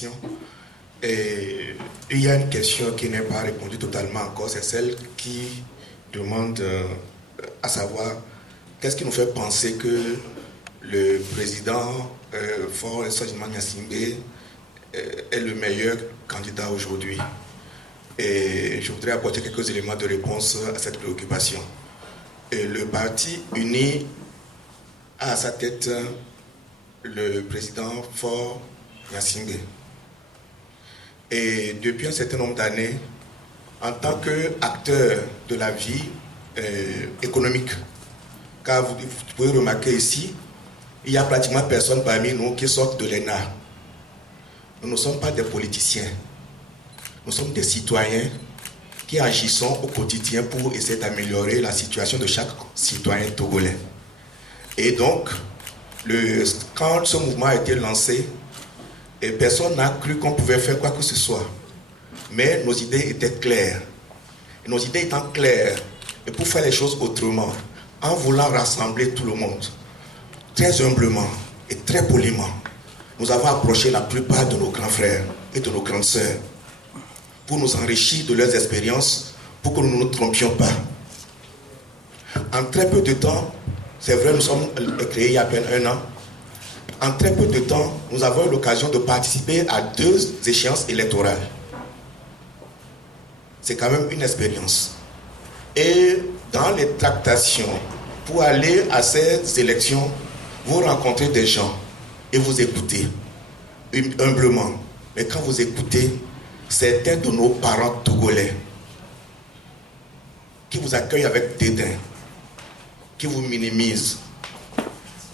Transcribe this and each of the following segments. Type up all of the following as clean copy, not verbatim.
Et il y a une question qui n'est pas répondue totalement encore, c'est celle qui demande à savoir qu'est-ce qui nous fait penser que le président Faure Gnassingbé est le meilleur candidat aujourd'hui. Et je voudrais apporter quelques éléments de réponse à cette préoccupation. Et le parti uni a à sa tête le président Faure Gnassingbé. Et depuis un certain nombre d'années, en tant qu'acteur de la vie économique, car vous pouvez remarquer ici, il n'y a pratiquement personne parmi nous qui sortent de l'ENA. Nous ne sommes pas des politiciens, nous sommes des citoyens qui agissons au quotidien pour essayer d'améliorer la situation de chaque citoyen togolais. Et donc, quand ce mouvement a été lancé, et personne n'a cru qu'on pouvait faire quoi que ce soit. Mais nos idées étaient claires. Et nos idées étant claires, et pour faire les choses autrement, en voulant rassembler tout le monde, très humblement et très poliment, nous avons approché la plupart de nos grands frères et de nos grandes sœurs pour nous enrichir de leurs expériences, pour que nous ne nous trompions pas. En très peu de temps, c'est vrai, nous sommes créés il y a à peine un an. En très peu de temps, nous avons eu l'occasion de participer à 2 échéances électorales. C'est quand même une expérience. Et dans les tractations, pour aller à ces élections, vous rencontrez des gens et vous écoutez, humblement. Mais quand vous écoutez, certains de nos parents togolais qui vous accueillent avec dédain, qui vous minimisent,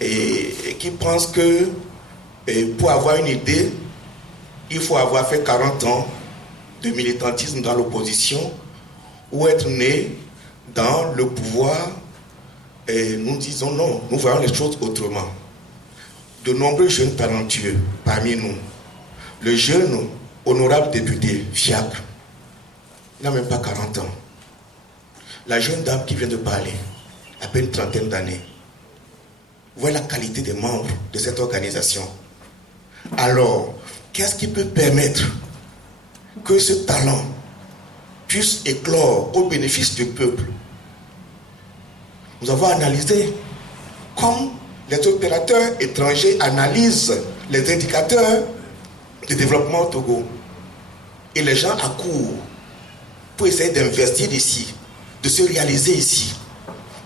et qui pensent que pour avoir une idée, il faut avoir fait 40 ans de militantisme dans l'opposition ou être né dans le pouvoir. Et nous disons non, nous voyons les choses autrement. De nombreux jeunes talentueux parmi nous. Le jeune honorable député Fiacre, il n'a même pas 40 ans. La jeune dame qui vient de parler, à peine une trentaine d'années. Voilà la qualité des membres de cette organisation. Alors, qu'est-ce qui peut permettre que ce talent puisse éclore au bénéfice du peuple? Nous avons analysé comme les opérateurs étrangers analysent les indicateurs de développement au Togo. Et les gens accourent pour essayer d'investir ici, de se réaliser ici.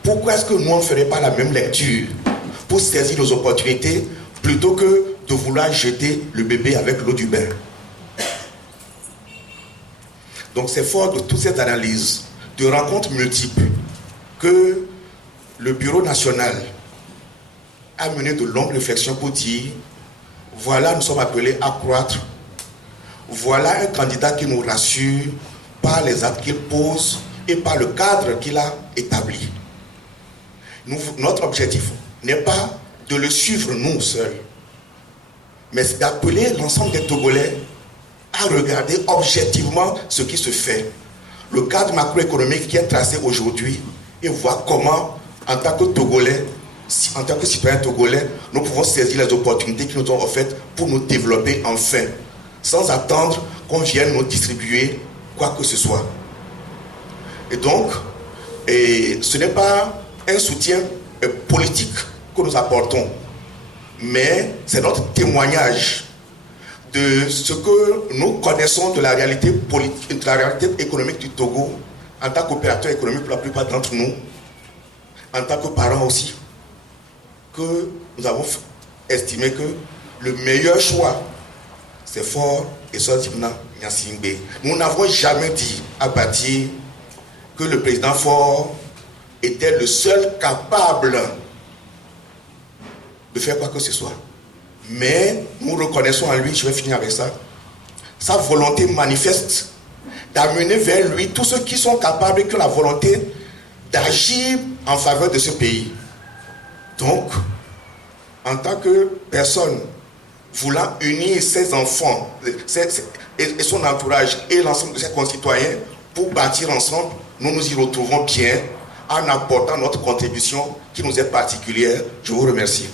Pourquoi est-ce que nous, on ne ferait pas la même lecture pour saisir nos opportunités plutôt que de vouloir jeter le bébé avec l'eau du bain? Donc c'est fort de toutes ces analyses, de rencontres multiples, que le Bureau national a mené de longues réflexions pour dire voilà, nous sommes appelés à croître, voilà un candidat qui nous rassure par les actes qu'il pose et par le cadre qu'il a établi. Notre objectif n'est pas de le suivre nous seuls, mais c'est d'appeler l'ensemble des Togolais à regarder objectivement ce qui se fait, le cadre macroéconomique qui est tracé aujourd'hui, et voir comment, en tant que Togolais, en tant que citoyens togolais, nous pouvons saisir les opportunités qui nous ont offertes pour nous développer enfin, sans attendre qu'on vienne nous distribuer quoi que ce soit. Et donc, ce n'est pas un soutien politique que nous apportons, mais c'est notre témoignage de ce que nous connaissons de la réalité politique, de la réalité économique du Togo, en tant qu'opérateur économique pour la plupart d'entre nous, en tant que parents aussi, que nous avons estimé que le meilleur choix, c'est Faure Gnassingbé. Nous n'avons jamais dit à Bâti que le président Faure était le seul capable de faire quoi que ce soit. Mais nous reconnaissons en lui, je vais finir avec ça, sa volonté manifeste d'amener vers lui tous ceux qui sont capables et qui ont la volonté d'agir en faveur de ce pays. Donc, en tant que personne voulant unir ses enfants et son entourage et l'ensemble de ses concitoyens pour bâtir ensemble, nous nous y retrouvons bien en apportant notre contribution qui nous est particulière. Je vous remercie.